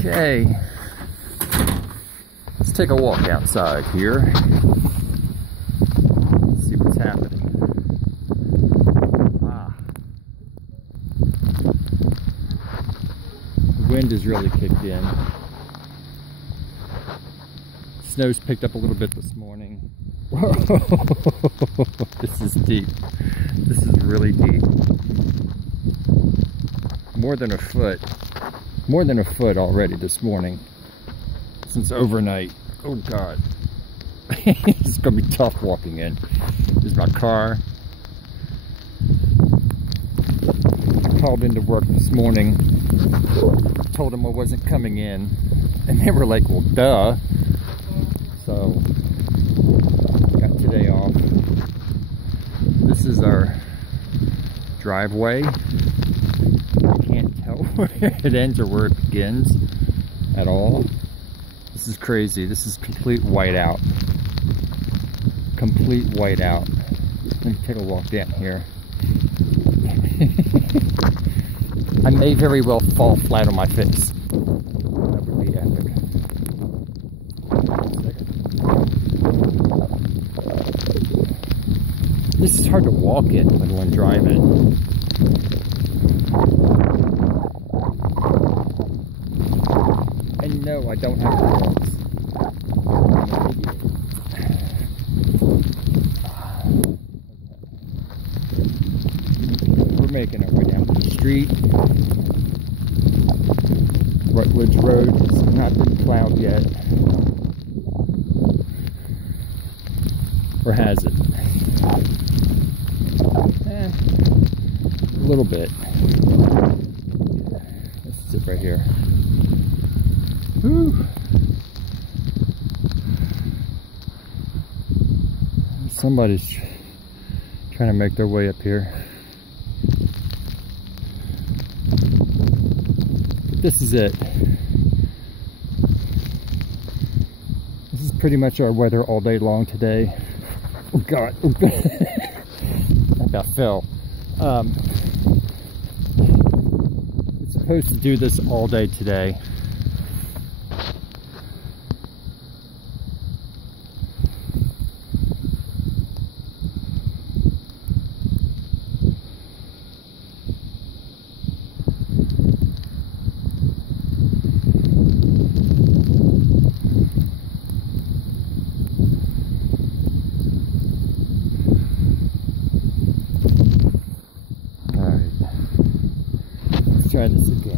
Okay, let's take a walk outside here. See what's happening. The wind has really kicked in. Snow's picked up a little bit this morning. Whoa. This is deep. This is really deep. More than a foot. More than a foot already this morning. Since overnight. Oh God. It's gonna be tough walking in. There's my car. I called into work this morning. Told them I wasn't coming in. And they were like, well, duh. So, got today off. This is our driveway. I can't tell where it ends or where it begins at all. This is crazy. This is complete whiteout. Complete whiteout. Let me take a walk down here. I may very well fall flat on my face. That would be epic. This is hard to walk in, let alone drive it. And no, I don't have wheels. We're making our way down to the street. Rutledge Road has not been plowed yet. Or has it? A little bit. Let's sit right here. Whew. Somebody's trying to make their way up here. This is it. This is pretty much our weather all day long today. Oh God. Oh God. I about fell. It's supposed to do this all day today. Try this again.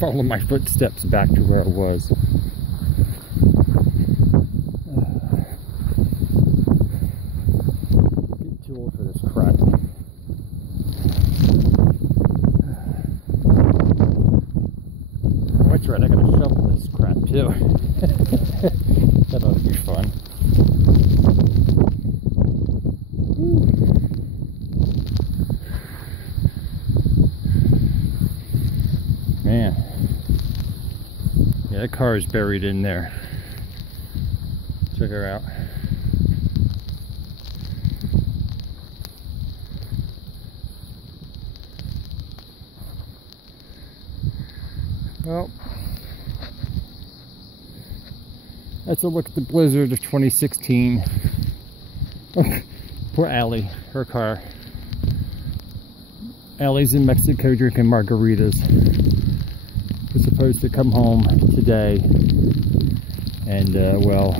Follow my footsteps back to where I was. Getting too old for this crap. That's right, I gotta shovel this crap too. That ought to be fun. Man. Yeah, that car is buried in there. Check her out. Well, that's a look at the blizzard of 2016. Poor Allie, her car. Allie's in Mexico drinking margaritas. Was supposed to come home today, and well,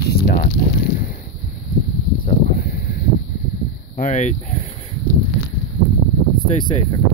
she's not. So, all right, stay safe, everybody.